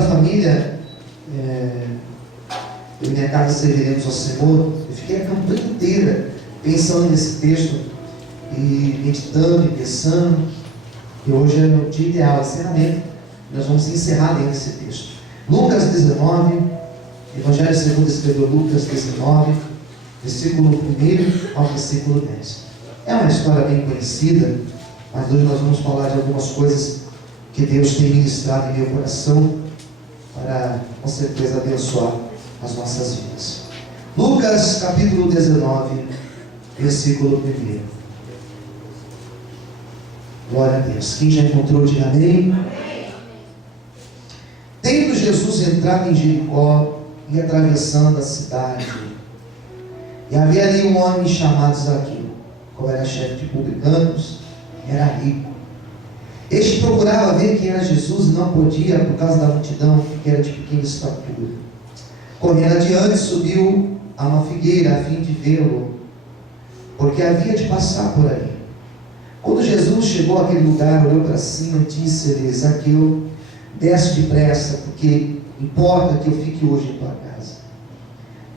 da família, eu e minha casa serviremos ao Senhor, eu fiquei a campanha inteira pensando nesse texto, e meditando e pensando, e hoje é o dia ideal, encerramento. Nós vamos encerrar lendo esse texto. Lucas 19, Evangelho segundo escreveu Lucas 19, versículo 1 ao versículo 10. É uma história bem conhecida, mas hoje nós vamos falar de algumas coisas que Deus tem ministrado em meu coração para, com certeza, abençoar as nossas vidas. Lucas capítulo 19, versículo 1. Glória a Deus. Quem já encontrou, diga amém. Tendo Jesus entrado em Jericó e atravessando a cidade, e havia ali um homem chamado Zaqueu, qual era chefe de publicanos, e era rico. Este procurava ver quem era Jesus e não podia, por causa da multidão, que era de pequena estatura. Correndo adiante, subiu a uma figueira a fim de vê-lo, porque havia de passar por ali. Quando Jesus chegou àquele lugar, olhou para cima e disse-lhe: Zaqueu, desce depressa, porque importa que eu fique hoje em tua casa.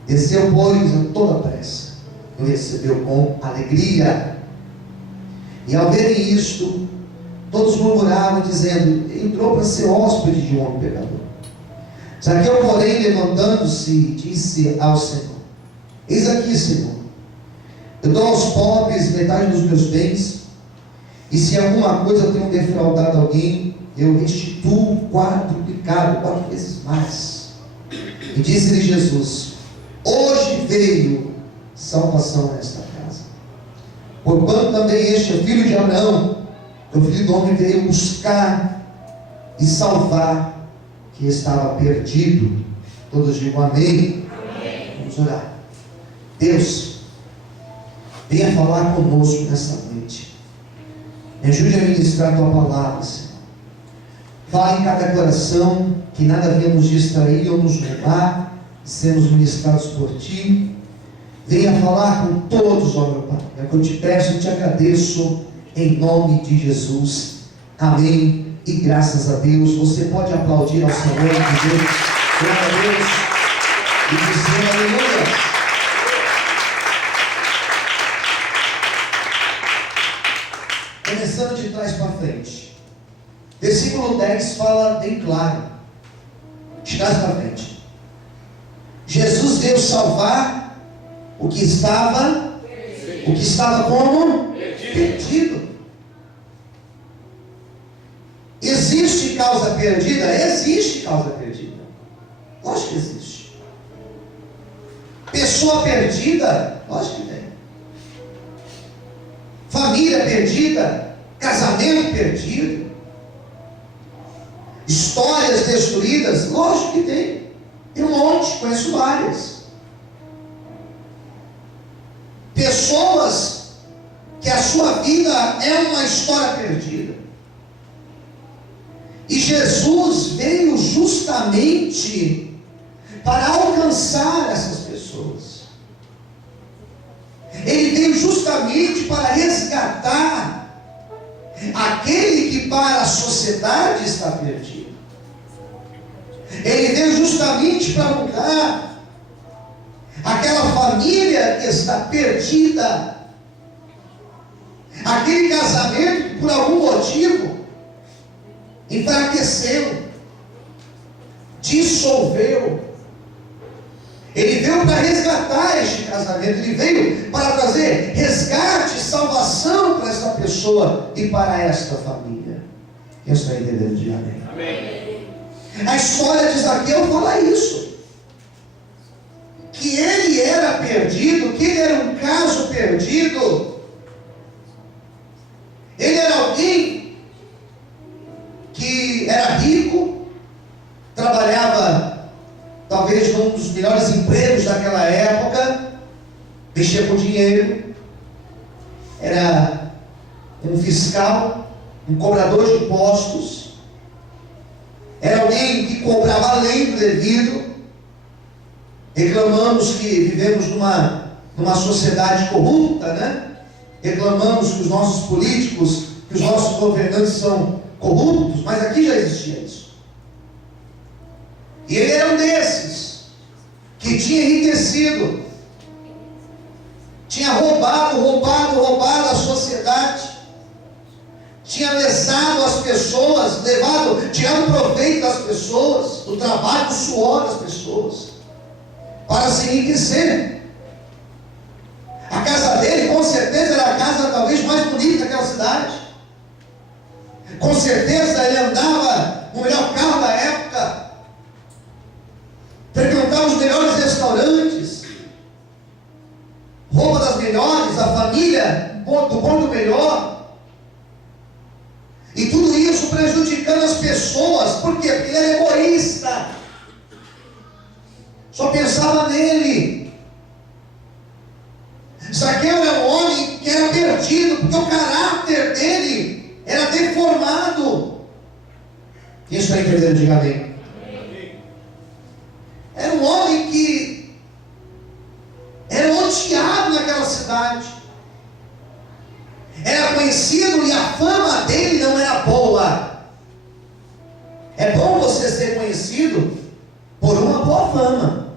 Desceu, pois, a toda pressa, e o recebeu com alegria. E ao verem isto, todos murmuravam, dizendo: entrou para ser hóspede de um homem pecador. Zaqueu, porém, levantando-se, disse ao Senhor: eis aqui, Senhor, eu dou aos pobres metade dos meus bens, e se alguma coisa eu tenho defraudado alguém, eu restituo quadruplicado, 4 vezes mais. E disse-lhe Jesus: hoje veio salvação nesta casa, porquanto também este é filho de Abraão, o filho do homem veio buscar e salvar que estava perdido. Todos digam amém. Amém. Vamos orar. Deus, venha falar conosco nessa noite. Me ajude a ministrar a tua palavra, Senhor. Fala em cada coração, que nada venha nos distrair ou nos roubar, e sermos ministrados por ti. Venha falar com todos, ó meu Pai. É o que eu te peço e te agradeço, em nome de Jesus. Amém. E graças a Deus. Você pode aplaudir ao Senhor e dizer glória a Deus e dizer aleluia. Começando de trás para frente, versículo 10 fala bem claro, de trás para frente. Jesus veio salvar o que estava como? Perdido. Existe causa perdida? Existe causa perdida. Lógico que existe. Pessoa perdida? Lógico que tem. Família perdida, casamento perdido, histórias destruídas, lógico que tem. Tem um monte, conheço várias. Pessoas que a sua vida é uma história perdida. E Jesus veio justamente para alcançar essas pessoas. Ele veio justamente para resgatar aquele que para a sociedade está perdido. Ele veio justamente para mudar aquela família que está perdida, aquele casamento que por algum motivo enfraqueceu, dissolveu. Ele veio para resgatar este casamento, ele veio para trazer resgate, salvação para esta pessoa e para esta família. Eu estou entendendo de amém. Amém. A história de Zaqueu fala isso, que ele era perdido, que ele era um caso perdido. Ele era alguém que era rico, trabalhava talvez num dos melhores empregos daquela época, mexia com dinheiro, era um fiscal, um cobrador de impostos, era alguém que cobrava além do devido. Reclamamos que vivemos numa sociedade corrupta, né? Reclamamos que os nossos políticos, que os nossos governantes são corruptos, mas aqui já existia isso. E ele era um desses, que tinha enriquecido, tinha roubado a sociedade, tinha lesado as pessoas, tirado proveito das pessoas, do trabalho, do suor das pessoas, para se enriquecer. A casa dele, com certeza, era a casa talvez mais bonita daquela cidade. Com certeza, ele andava no melhor carro da época, frequentava os melhores restaurantes, roupa das melhores, a família do bom do melhor. E tudo isso prejudicando as pessoas. Por quê? Porque ele era egoísta, só pensava nele. Zaqueu era um homem que era perdido, porque o caráter dele era deformado. Quem está entendendo? Diga amém. Era um homem que era odiado naquela cidade, era conhecido, e a fama dele não era boa. É bom você ser conhecido por uma boa fama.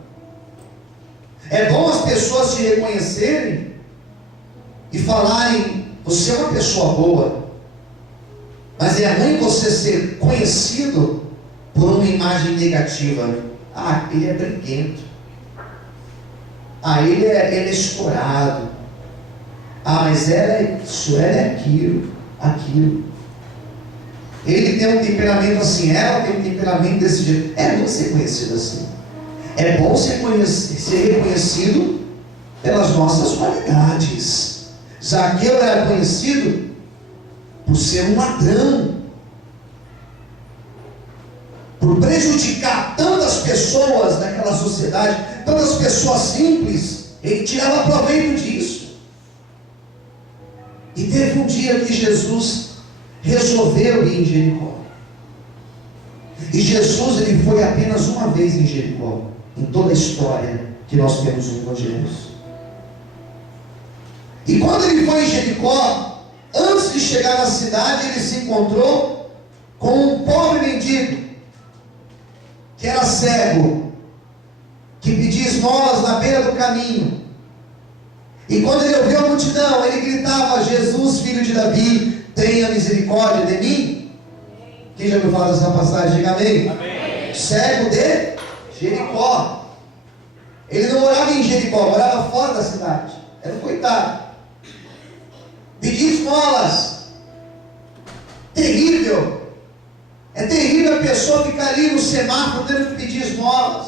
É bom as pessoas te reconhecerem e falarem: você é uma pessoa boa. Mas é ruim você ser conhecido por uma imagem negativa. Ah, ele é briguento. Ah, ele é estourado. Ah, mas ela é isso, ela é aquilo. Ele tem um temperamento assim, ela tem um temperamento desse jeito. É bom ser conhecido assim. É bom ser reconhecido pelas nossas qualidades. Zaqueu era conhecido por ser um ladrão, por prejudicar tantas pessoas daquela sociedade, tantas pessoas simples. Ele tirava proveito disso. E teve um dia que Jesus resolveu ir em Jericó. E Jesus, ele foi apenas uma vez em Jericó, em toda a história que nós temos no Evangelho. E quando ele foi em Jericó, antes de chegar na cidade, ele se encontrou com um pobre mendigo, que era cego, que pedia esmolas na beira do caminho. E quando ele ouviu a multidão, ele gritava: Jesus, filho de Davi, tenha misericórdia de mim. Quem já ouviu falar dessa passagem? Diga amém. Amém. Cego de Jericó. Ele não morava em Jericó, morava fora da cidade. Era um coitado. Pedia esmolas. Terrível. É terrível a pessoa ficar ali no semáforo tendo que pedir esmolas.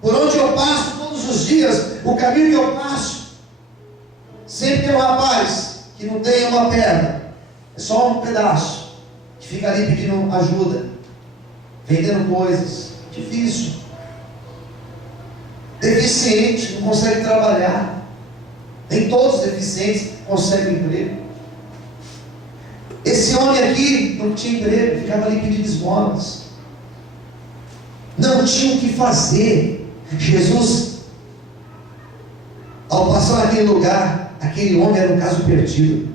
Por onde eu passo todos os dias, o caminho que eu passo, sempre tem um rapaz que não tem uma perna, é só um pedaço, que fica ali pedindo ajuda, vendendo coisas. Difícil. Deficiente, não consegue trabalhar. Nem todos os deficientes conseguem emprego. Esse homem aqui não tinha emprego, ficava ali pedindo esmolas. Não tinha o que fazer. Jesus, ao passar naquele lugar, aquele homem era um caso perdido.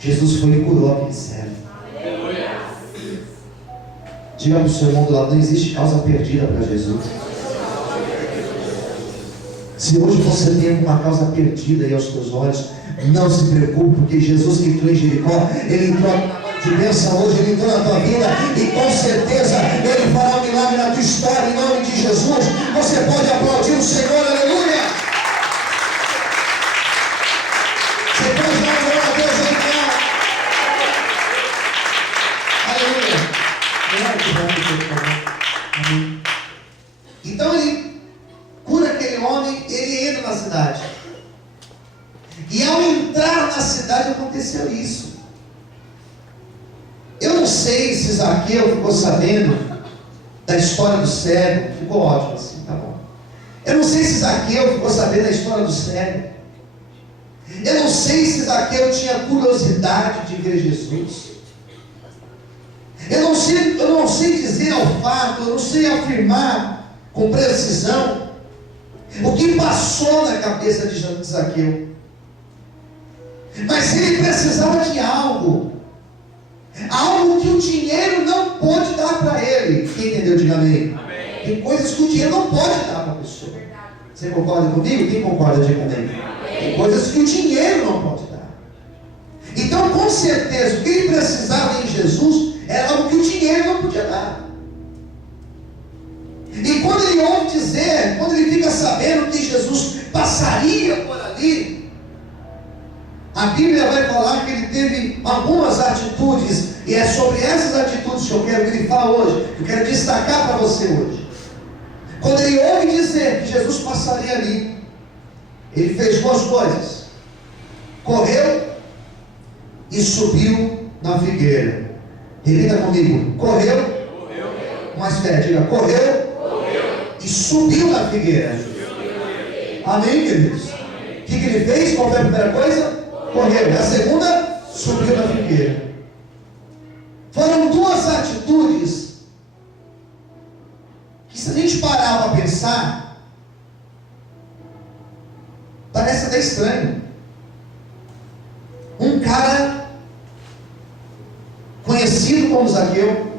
Jesus foi e curou aquele cego. Diga para o seu irmão do lado: não existe causa perdida para Jesus. Se hoje você tem alguma causa perdida aí aos teus olhos, não se preocupe, porque Jesus que entrou em Jericó, ele entrou de bênção hoje, ele entrou na tua vida, e com certeza ele fará um milagre na tua história, em nome de Jesus. Você pode aplaudir o Senhor, aleluia. Você pode dar uma glória a Deus aí, então. Aleluia. Então ele cura aquele homem, ele entra na cidade. E ao entrar na cidade aconteceu isso. Eu não sei se Zaqueu ficou sabendo da história do cego. Ficou ótimo assim, tá bom. Eu não sei se Zaqueu ficou sabendo da história do cego. Eu não sei se Zaqueu tinha curiosidade de ver Jesus. Eu não sei dizer ao fato, eu não sei afirmar com precisão o que passou na cabeça de Zaqueu. Mas ele precisava de algo que o dinheiro não pôde dar para ele. aí. Quem entendeu, diga amém. Tem coisas que o dinheiro não pode dar para a pessoa. Você concorda comigo? Quem concorda, diga amém. Tem coisas que o dinheiro não pode dar. Então, com certeza, o que ele precisava em Jesus era algo que o dinheiro não podia dar. E quando ele ouve dizer, quando ele fica sabendo que Jesus passaria por ali, a Bíblia vai falar que ele teve algumas atitudes, e é sobre essas atitudes que eu quero grifar hoje, que eu quero destacar para você hoje. Quando ele ouve dizer que Jesus passaria ali, ele fez duas coisas: correu e subiu na figueira. Repita comigo: correu. Mais fé, diga: correu e subiu na figueira. Amém, queridos? O que ele fez? Qual foi a primeira coisa? Correu. E a segunda, subiu na figueira. Foram duas atitudes que, se a gente parar para pensar, parece até estranho. Um cara conhecido como Zaqueu,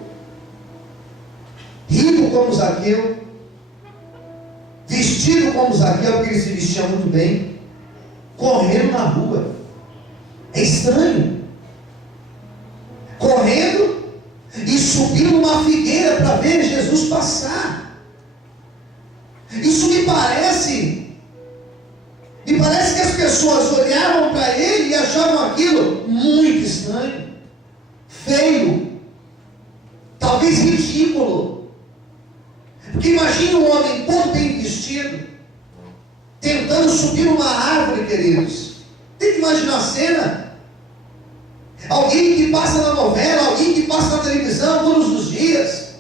rico como Zaqueu, vestido como Zaqueu, porque ele se vestia muito bem, correndo na rua. É estranho. Correndo e subindo uma figueira para ver Jesus passar. Isso me parece que as pessoas olhavam para ele e achavam aquilo muito estranho, feio, talvez ridículo. Porque imagine um homem todo bem vestido, tentando subir uma árvore, queridos. Tem que imaginar a cena. Alguém que passa na novela, alguém que passa na televisão todos os dias,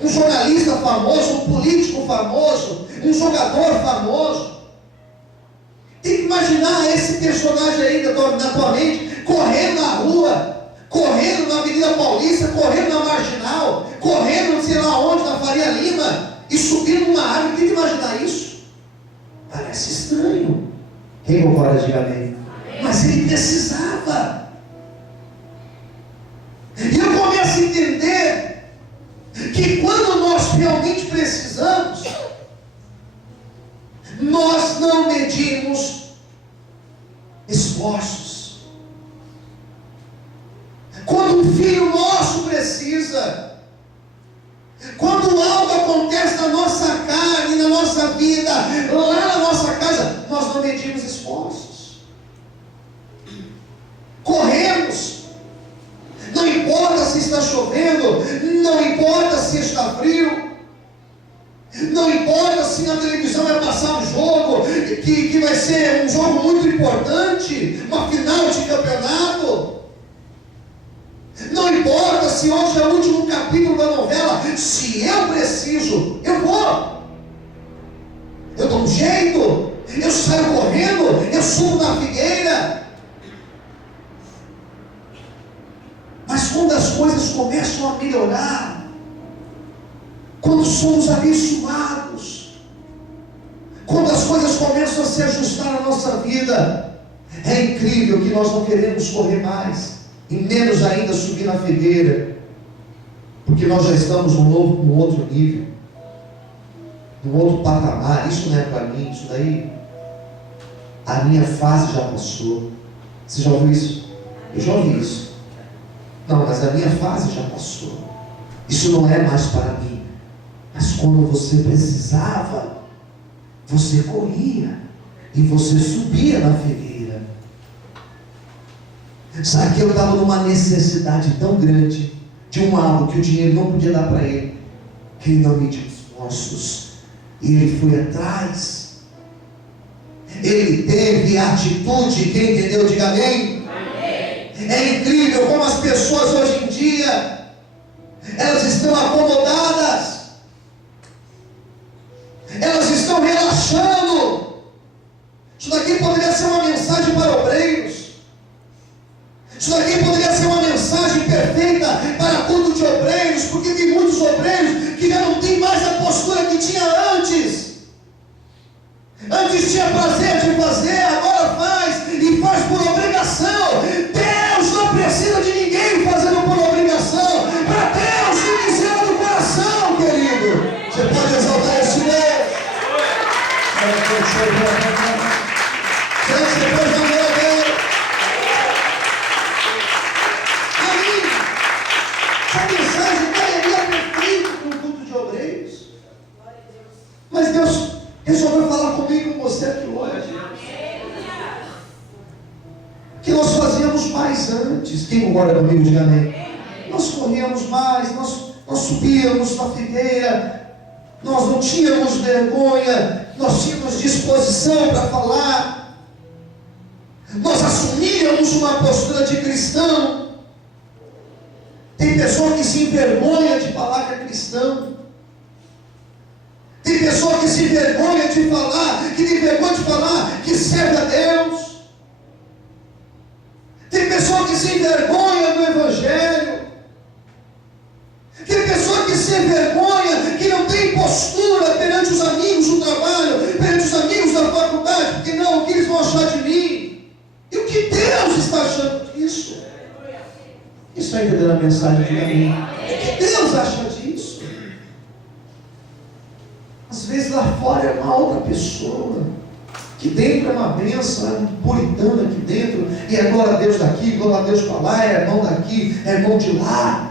um jornalista famoso, um político famoso, um jogador famoso. Tem que imaginar esse personagem aí na tua mente, correndo na rua, correndo na Avenida Paulista, correndo na Marginal, correndo sei lá onde, na Faria Lima, e subindo uma árvore. Tem que imaginar isso. Parece estranho. Quem concorda, diga amém. Mas ele precisava. E eu começo a entender que quando nós realmente precisamos, nós não medimos esforços. Quando um filho nosso precisa, quando algo acontece na nossa carne, na nossa vida, lá na nossa casa, nós não medimos esforços. Corremos, não importa se está chovendo, não importa se está frio, não importa se na televisão vai passar um jogo que vai ser um jogo muito importante, uma final de campeonato, não importa se hoje é o último capítulo da novela, se eu preciso, eu vou, eu dou um jeito, eu saio correndo, eu subo na figueira. Mas quando as coisas começam a melhorar, quando somos abençoados, quando as coisas começam a se ajustar na nossa vida, é incrível que nós não queremos correr mais, e menos ainda subir na figueira, porque nós já estamos num outro nível, num outro patamar. Isso não é para mim, isso daí, a minha fase já passou. Você já ouviu isso? Eu já ouvi isso. Não, mas a minha fase já passou. Isso não é mais para mim. Mas quando você precisava, você corria e você subia na figueira. Sabe que eu estava numa necessidade tão grande de algo que o dinheiro não podia dar para ele, que ele não mediu esforços, e ele foi atrás. Ele teve atitude. Quem entendeu, diga amém. É incrível como as pessoas hoje em dia, elas estão acomodadas, elas estão relaxando. Isso daqui poderia ser uma mensagem para obreiros, isso daqui poderia ser uma mensagem perfeita para culto de obreiros, porque tem muitos obreiros que já não tem mais a postura que tinha antes. Antes tinha prazer de fazer, agora faz, e faz por obrigação. Deus não precisa de ninguém fazendo por obrigação. Para Deus tem que ser do coração. oração, querido. Você pode exaltar esse Deus. Você pode amar a Deus. Amém. Essa mensagem cairia perfeita no culto de obreiros. Mas Deus resolveu falar comigo e com você aqui hoje. Que nós fazíamos mais antes. Quem concorda comigo, diga amém. Nós corríamos mais, nós subíamos na figueira, nós não tínhamos vergonha, nós tínhamos disposição para falar, nós assumíamos uma postura de cristão. Tem pessoa que se envergonha de falar que é cristão. Tem pessoa que se envergonha de falar, que tem vergonha de falar que serve a Deus. Tem pessoa que se envergonha do Evangelho. Tem pessoa que se envergonha, que não tem postura perante os amigos do trabalho, perante os amigos da faculdade, porque não, o que eles vão achar de mim? E o que Deus está achando disso? Isso está entendendo a mensagem de mim? O que Deus acha disso? Às vezes lá fora é uma outra pessoa. Aqui dentro é uma bênção, é um puritano aqui dentro, e é glória a Deus daqui, glória a Deus para lá, é irmão daqui, é irmão de lá.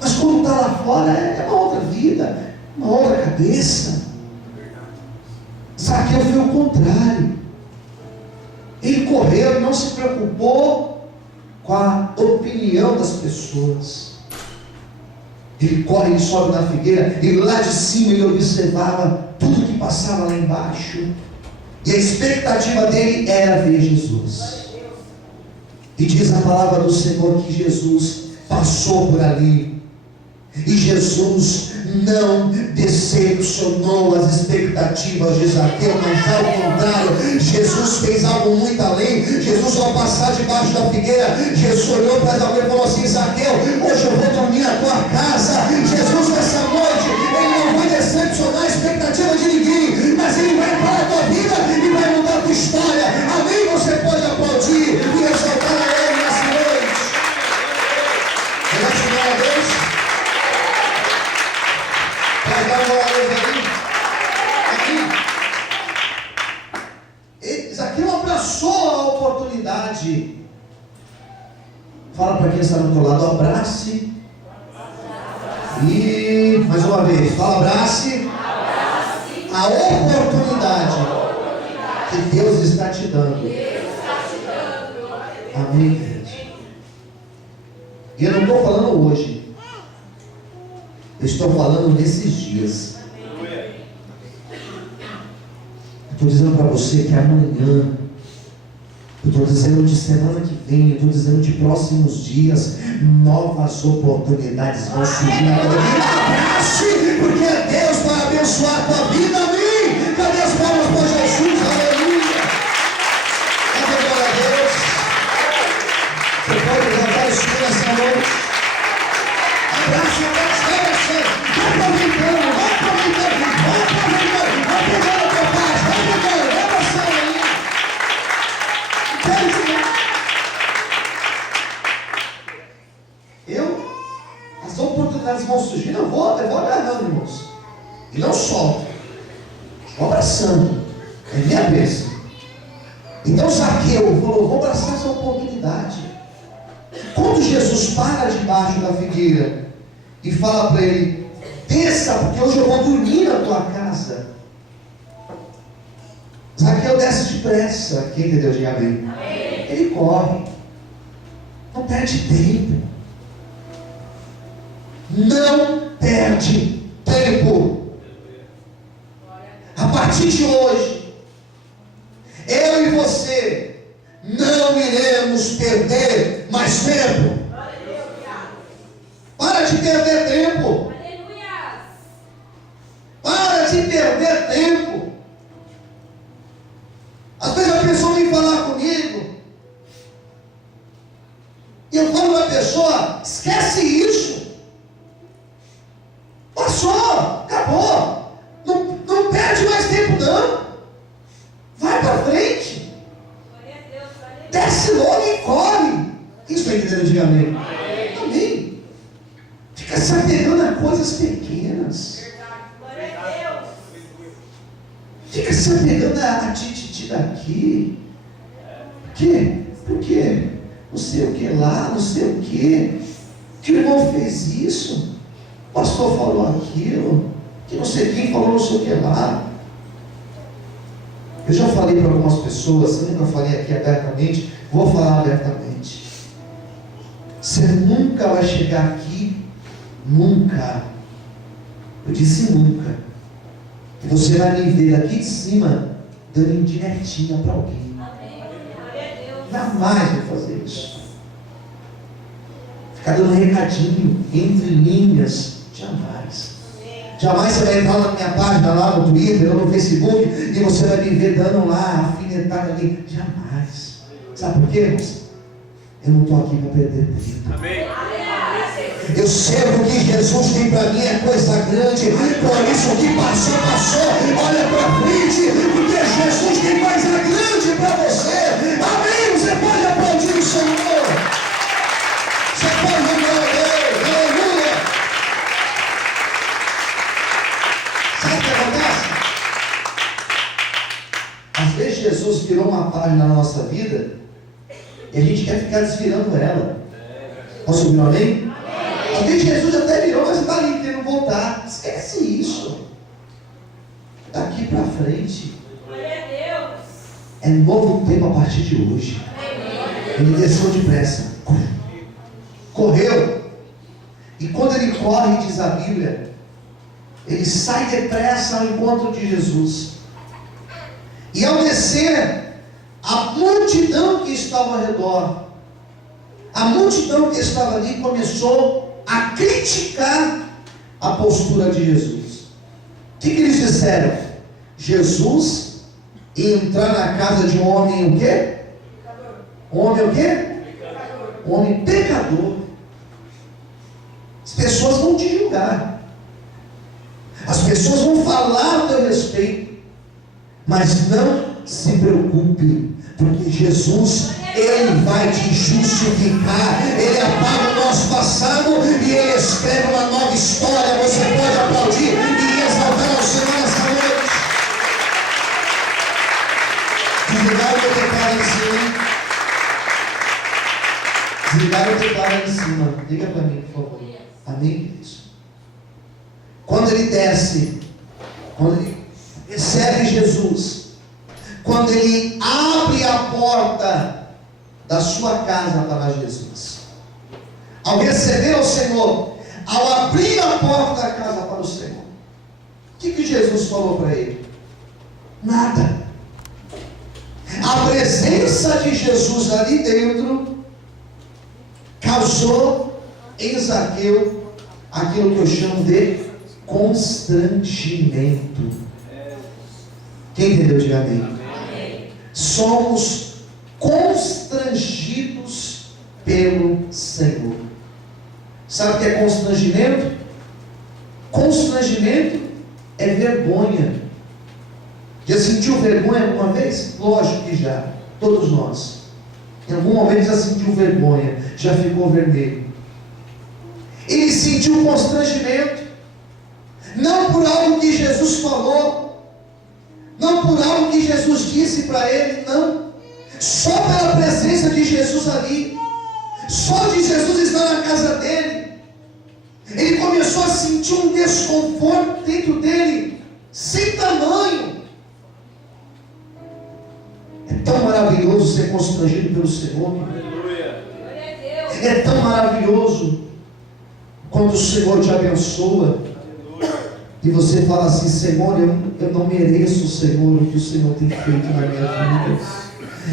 Mas quando está lá fora, é uma outra vida, uma outra cabeça. Zaqueu foi o contrário. Ele correu e não se preocupou com a opinião das pessoas. Ele corre, ele sobe na figueira, e lá de cima ele observava tudo que passava lá embaixo. E a expectativa dele era ver Jesus. E diz a palavra do Senhor que Jesus passou por ali. E Jesus não decepcionou as expectativas de Zaqueu, mas ao contrário, Jesus fez algo muito além. Jesus, ao passar debaixo da figueira, Jesus olhou para Zaqueu e falou assim: Zaqueu, hoje eu vou dormir na tua casa. Jesus, nessa noite, Ele não vai decepcionar a expectativa de ninguém, mas Ele vai para a tua vida e vai mudar a tua história. Amém? Você pode aplaudir e exaltar a Ele nessa noite. Vamos glória a Deus. Vai dar uma olhada aí. Zaqueu abraçou a oportunidade. Fala para quem está do outro lado: abrace. E mais uma vez, fala: abrace a oportunidade que Deus está te dando. Amém, gente? E eu não estou falando hoje. Eu estou falando nesses dias. Eu estou dizendo para você que amanhã, eu estou dizendo de semana que vem, eu estou dizendo de próximos dias, novas oportunidades vão surgir. Abrace, porque é Deus para abençoar a tua vida. Amém? Cadê as palmas para Jesus? Aleluia. Glória a Deus. Você pode levantar isso nessa noite. Abraço, abraço. Vai aproveitando a tua paz, vai abraçando aí. As oportunidades vão surgir, eu vou agarrando, irmãos. E não solto. Vou abraçando. É minha bênção. Então Zaqueu falou: vou abraçar essa oportunidade. Quando Jesus para debaixo da figueira e fala para ele: desça, porque hoje eu vou dormir na tua casa. Zaqueu desce depressa. Quem entendeu? Diga amém. Ele corre. Não perde tempo. Não perde tempo. A partir de hoje, eu e você não iremos perder mais tempo. Para de perder tempo. Para de perder tempo. Às vezes a pessoa vem falar comigo e eu falo para a pessoa: esquece isso. Passou, acabou. Não perde mais tempo não. Vai para frente. Desce logo e corre. Quem está entendendo? Diga amém. Amém. Fica se apegando a mais. Fica se apegando a tititi daqui. Por quê? Não sei o que lá, não sei o que. Que o irmão fez isso. O pastor falou aquilo. Que não sei quem falou não sei o que lá. Eu já falei para algumas pessoas, eu nunca falei aqui abertamente, vou falar abertamente. Você nunca vai chegar aqui, nunca. Eu disse nunca. E você vai me ver aqui de cima, dando indiretinha para alguém. Jamais vou fazer isso. Ficar dando recadinho, entre linhas, jamais. Jamais você vai entrar na minha página lá no Twitter ou no Facebook e você vai me ver dando lá, afinetada ali. Jamais. Sabe por quê, irmãos? Eu não estou aqui para perder tempo. Amém. Eu sei que o que Jesus tem para mim é coisa grande. Por isso o que passou, passou. Olha para frente, porque Jesus tem coisa grande para você. Amém. Você pode aplaudir o Senhor. Você pode louvar a Deus. Aleluia. Sabe o que acontece? Às vezes Jesus virou uma página na nossa vida e a gente quer ficar desvirando ela. Posso ouvir um amém? Às vezes Jesus até virou, mas está ali querendo voltar. Esquece isso. Daqui para frente é novo tempo a partir de hoje. Ele desceu depressa, correu, e quando ele corre, diz a Bíblia, ele sai depressa ao encontro de Jesus. E ao descer, a multidão que estava ao redor, a multidão que estava ali começou a criticar a postura de Jesus. O que eles disseram? Jesus ia entrar na casa de um homem o quê? Um homem o quê? Um homem pecador. As pessoas vão te julgar. As pessoas vão falar a teu respeito. Mas não se preocupe, porque Jesus, Ele vai te justificar. Ele apaga o nosso passado e Ele escreve uma nova história. Você pode aplaudir e exaltar ao Senhor nessa noite. Desligar o teu teclado em cima. Desligar o teclado em cima. Liga para mim, por favor. Amém, queridos? Quando ele desce, quando ele recebe Jesus, quando ele abre a porta da sua casa para Jesus, ao receber o Senhor, ao abrir a porta da casa para o Senhor, o que Jesus falou para ele? Nada. A presença de Jesus ali dentro causou em Zaqueu aquilo que eu chamo de constrangimento. Quem entendeu? Diga amém. Somos constrangidos pelo Senhor. Sabe o que é constrangimento? Constrangimento é vergonha. Já sentiu vergonha alguma vez? Lógico que já, todos nós. Em algum momento já sentiu vergonha, já ficou vermelho. Ele sentiu constrangimento, não por algo que Jesus falou, não por algo que Jesus disse para ele, não. Só pela presença de Jesus ali, só de Jesus estar na casa dele, ele começou a sentir um desconforto dentro dele, sem tamanho. É tão maravilhoso ser constrangido pelo Senhor. É tão maravilhoso quando o Senhor te abençoa e você fala assim: Senhor, eu não mereço, Senhor, o que o Senhor tem feito na minha vida.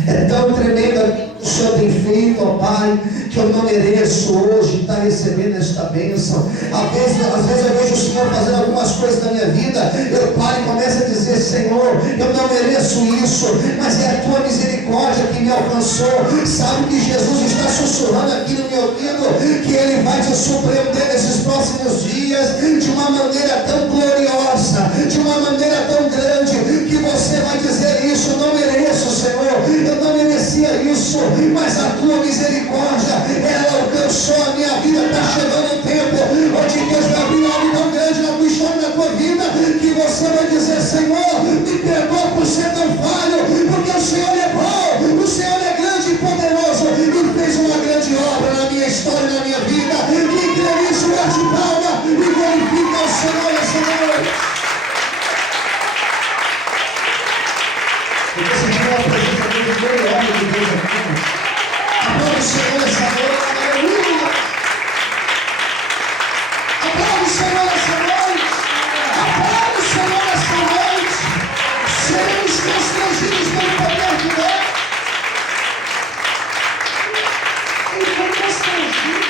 É tão tremendo aquilo que o Senhor tem feito, ó Pai, que eu não mereço hoje estar recebendo esta bênção. Às vezes eu vejo o Senhor fazendo algumas coisas na minha vida, eu paro e começo a dizer: Senhor, eu não mereço isso, mas é a tua misericórdia que me alcançou. Sabe que Jesus está sussurrando aqui no meu ouvido, que Ele vai te surpreender nesses próximos dias, de uma maneira tão gloriosa, de uma maneira tão grande, que você vai dizer: isso eu não mereço, Senhor, eu não merecia isso, mas a tua misericórdia, ela alcançou a minha vida. Está chegando um tempo onde Deus vai abrir algo tão grande na tua história. tua vida, que você vai dizer: Senhor, me perdoa por ser tão falho, porque o Senhor é bom, o Senhor é grande e poderoso, e fez uma grande obra na minha história, na minha vida. Quem crê nisso, bate palma e glorifica o Senhor essa noite. Eu estou sentindo uma presença gloriosa de Deus aqui. Aplauda o Senhor essa noite. Aleluia. Aplauda o Senhor essa noite. Aplauda o Senhor essa noite. Seremos constrangidos pelo poder de Deus. Ele foi constrangido.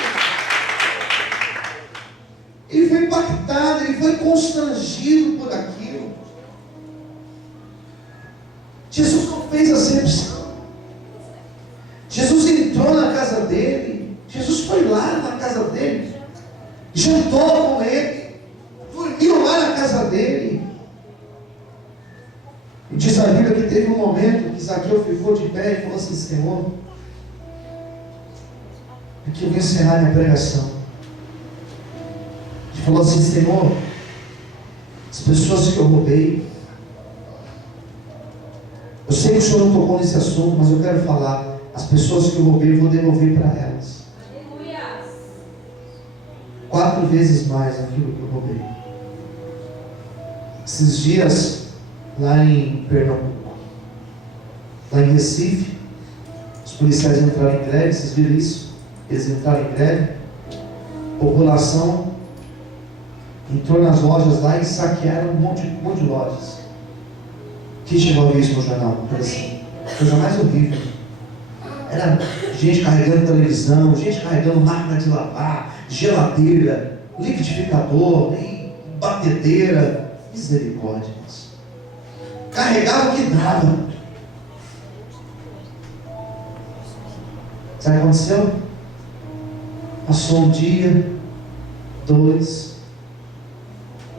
Ele foi impactado. Ele foi constrangido por aquilo. Jesus não fez acepção. Jesus entrou na casa dele. Jesus foi lá na casa dele. Jantou com ele. Dormiu lá na casa dele. E diz a Bíblia que teve um momento que Zaqueu ficou de pé e falou assim: Senhor, aqui eu vou encerrar minha pregação. Ele falou assim: Senhor, as pessoas que eu roubei, eu sei que o Senhor não tocou nesse assunto, mas eu quero falar. As pessoas que eu roubei, eu vou devolver para elas. Aleluia. 4 vezes mais aquilo que eu roubei. Esses dias, lá em Pernambuco, lá em Recife, os policiais entraram em greve. Vocês viram isso? Eles entraram em greve. A população entrou nas lojas lá e saquearam um monte de lojas. Quem chegou a ver isso no jornal? Assim, coisa mais horrível. Era gente carregando televisão, gente carregando máquina de lavar, geladeira, liquidificador, batedeira. Misericórdia, Deus. Carregava o que dava. Sabe o que aconteceu? Passou um dia, 2,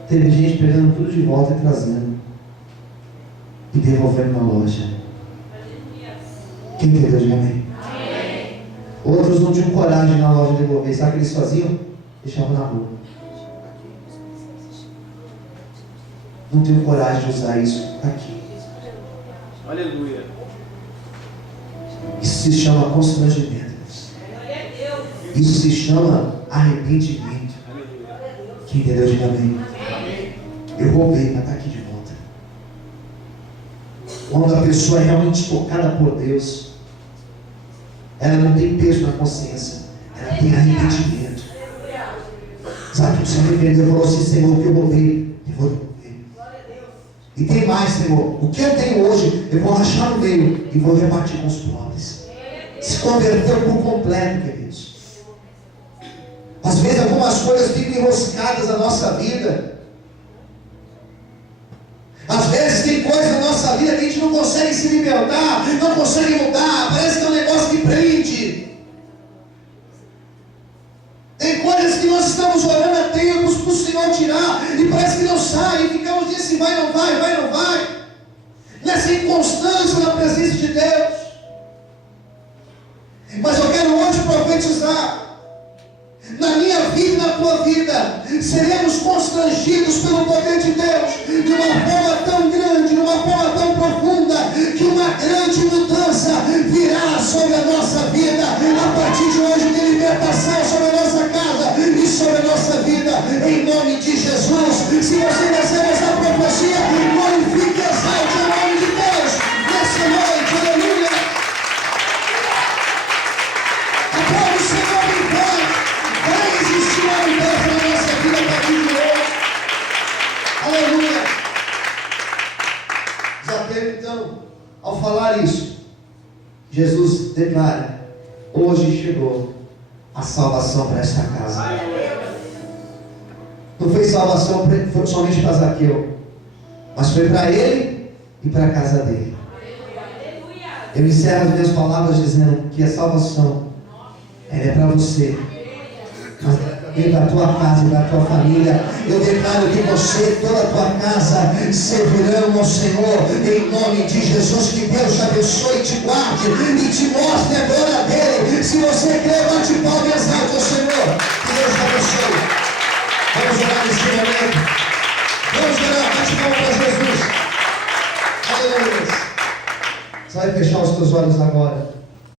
teve gente pegando tudo de volta e trazendo e devolvendo na loja. Quem entendeu? Diga amém. Outros não tinham coragem na loja de devolver. Sabe o que eles faziam? Deixavam na rua. Não tenho coragem de usar isso aqui. Aleluia. Isso se chama constrangimento. Isso se chama arrependimento. Quem entendeu? Diga amém. Eu roubei, mas está aqui de volta. Quando a pessoa é realmente tocada por Deus, ela não tem peso na consciência, ela tem arrependimento. Sabe que o Senhor arrependeu e falou assim: Senhor, o que eu roubei, eu vou devolver. E tem mais, Senhor, o que eu tenho hoje, eu vou rachar no meio e vou repartir com os pobres. Se converteu por completo, queridos. Às vezes algumas coisas ficam enroscadas na nossa vida. Às vezes tem coisas na nossa vida que a gente não consegue se libertar, não consegue mudar, parece que é um negócio que prende. Tem coisas que nós estamos orando há tempos para o Senhor tirar, e parece que não sai, e ficamos dizendo assim: vai, não vai, vai, não vai. Nessa inconstância na presença de Deus. Mas eu quero hoje profetizar. Na minha vida e na tua vida, seremos constrangidos pelo poder de Deus de uma forma tão grande, de uma forma tão profunda, que uma grande mudança virá sobre a nossa vida. A partir de hoje tem libertação sobre a nossa casa e sobre a nossa vida, em nome de Jesus. Se você recebe essa profecia, glorifique e exalte o nome de Deus nessa noite. Aleluia. Aplaude o Senhor em paz. Vai existir uma mudança na nossa vida a partir de hoje. Aleluia. Zaqueu, então, ao falar isso, Jesus declara: hoje chegou a salvação para esta casa. Não foi salvação somente para Zaqueu, mas foi para ele e para a casa dele. Eu encerro as minhas palavras dizendo que a salvação é para você, mas também para a tua casa e para a tua família. Eu declaro que você e toda a tua casa servirão ao Senhor, em nome de Jesus. Que Deus te abençoe, te guarde e te mostre a glória dele. Se você crê, bate palma e exalte ao Senhor. Que Deus te abençoe. Vamos orar nesse momento. Aleluia. Você vai fechar os teus olhos agora.